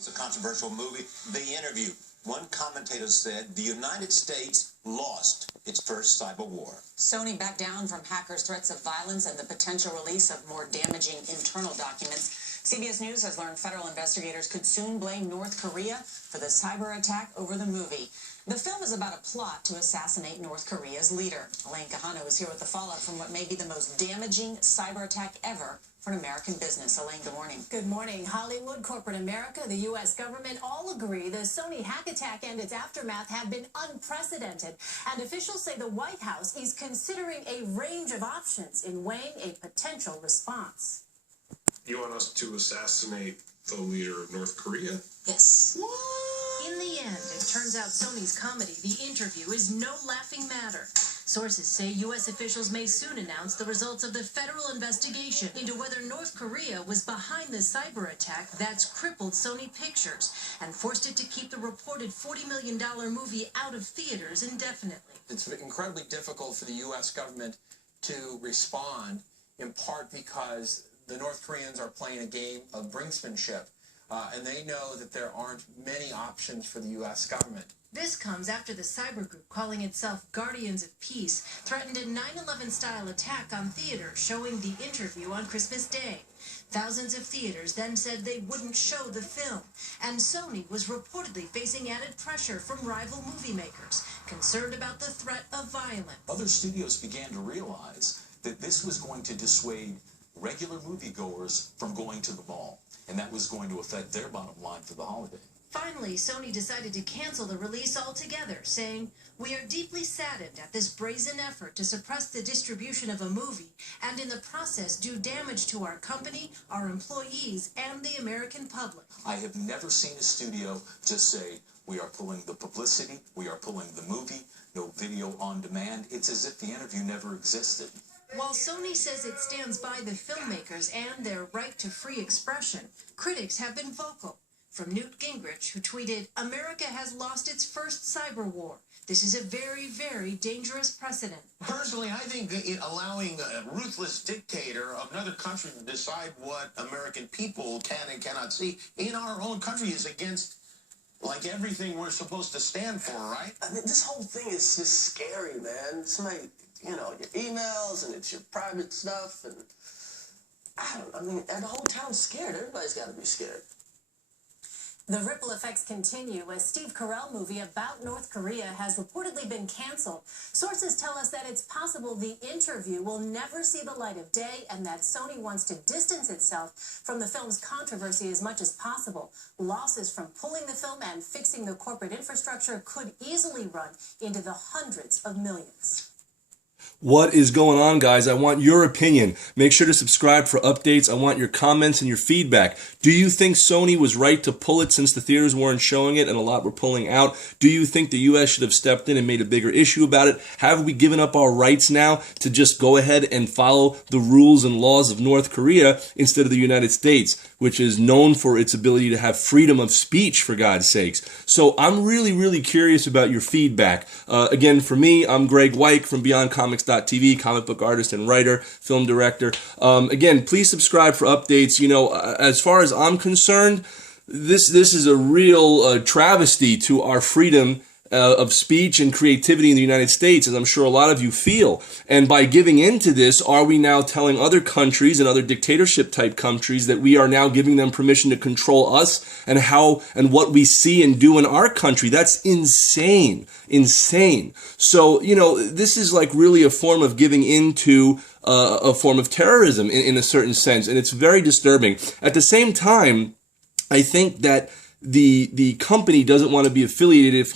It's a controversial movie, The Interview. One commentator said the United States lost its first cyber war. Sony backed down from hackers' threats of violence and the potential release of more damaging internal documents. CBS News has learned federal investigators could soon blame North Korea for the cyber attack over the movie. The film is about a plot to assassinate North Korea's leader. Elaine Kahano is here with the fallout from what may be the most damaging cyber attack ever for an American business. Elaine, good morning. Good morning. Hollywood, corporate America, the U.S. government all agree the Sony hack attack and its aftermath have been unprecedented. And officials say the White House is considering a range of options in weighing a potential response. You want us to assassinate the leader of North Korea? Yes. In the end, it turns out Sony's comedy, The Interview, is no laughing matter. Sources say U.S. officials may soon announce the results of the federal investigation into whether North Korea was behind the cyber attack that's crippled Sony Pictures and forced it to keep the reported $40 million movie out of theaters indefinitely. It's incredibly difficult for the U.S. government to respond, in part because the North Koreans are playing a game of brinksmanship, and they know that there aren't many options for the U.S. government. This comes after the cyber group, calling itself Guardians of Peace, threatened a 9/11-style attack on theaters showing The Interview on Christmas Day. Thousands of theaters then said they wouldn't show the film, and Sony was reportedly facing added pressure from rival movie makers, concerned about the threat of violence. Other studios began to realize that this was going to dissuade regular moviegoers from going to the mall, and that was going to affect their bottom line for the holiday. Finally, Sony decided to cancel the release altogether, saying, "We are deeply saddened at this brazen effort to suppress the distribution of a movie and in the process do damage to our company, our employees, and the American public." I have never seen a studio just say, we are pulling the publicity, we are pulling the movie, no video on demand. It's as if The Interview never existed. While Sony says it stands by the filmmakers and their right to free expression, critics have been vocal. From Newt Gingrich, who tweeted, "America has lost its first cyber war. This is a very, very dangerous precedent." Personally, I think allowing a ruthless dictator of another country to decide what American people can and cannot see in our own country is against, like, everything we're supposed to stand for, right? I mean, this whole thing is just scary, man. Somebody, you know, your emails and it's your private stuff, and I mean, and the whole town's scared. Everybody's got to be scared. The ripple effects continue as Steve Carell movie about North Korea has reportedly been canceled. Sources tell us that it's possible The Interview will never see the light of day and that Sony wants to distance itself from the film's controversy as much as possible. Losses from pulling the film and fixing the corporate infrastructure could easily run into the hundreds of millions. What is going on, guys? I want your opinion. Make sure to subscribe for updates. I want your comments and your feedback. Do you think Sony was right to pull it since the theaters weren't showing it and a lot were pulling out? Do you think the U.S. should have stepped in and made a bigger issue about it? Have we given up our rights now to just go ahead and follow the rules and laws of North Korea instead of the United States, which is known for its ability to have freedom of speech, for God's sakes? So I'm really, really curious about your feedback. Again, for me, I'm Graig Weich from BeyondComics.tv, comic book artist and writer, film director. Again, please subscribe for updates. You know, as far as I'm concerned, this is a real travesty to our freedom of speech and creativity in the United States, as I'm sure a lot of you feel. And by giving into this, are we now telling other countries and other dictatorship-type countries that we are now giving them permission to control us and how and what we see and do in our country? That's insane. Insane. So, you know, this is like really a form of giving into a form of terrorism in a certain sense, and it's very disturbing. At the same time, I think that the company doesn't want to be affiliated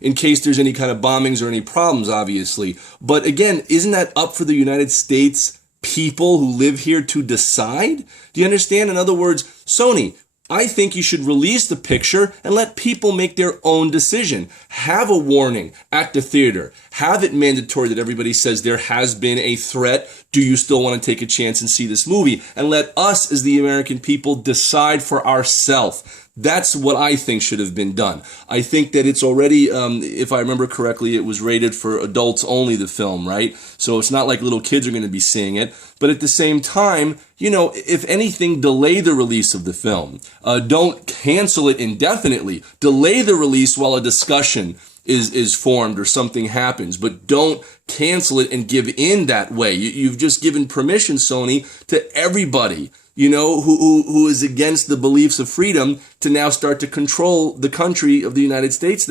in case there's any kind of bombings or any problems, obviously. But again, isn't that up for the United States people who live here to decide? Do you understand? In other words, Sony, I think you should release the picture and let people make their own decision. Have a warning at the theater. Have it mandatory that everybody says there has been a threat. Do you still want to take a chance and see this movie? And let us, as the American people, decide for ourselves. That's what I think should have been done. I think that it's already, if I remember correctly, it was rated for adults only, the film, right? So it's not like little kids are going to be seeing it. But at the same time, you know, if anything, delay the release of the film. Don't cancel it indefinitely. Delay the release while a discussion is formed or something happens, but don't cancel it and give in that way. You've just given permission, Sony, to everybody, you know, who is against the beliefs of freedom to now start to control the country of the United States.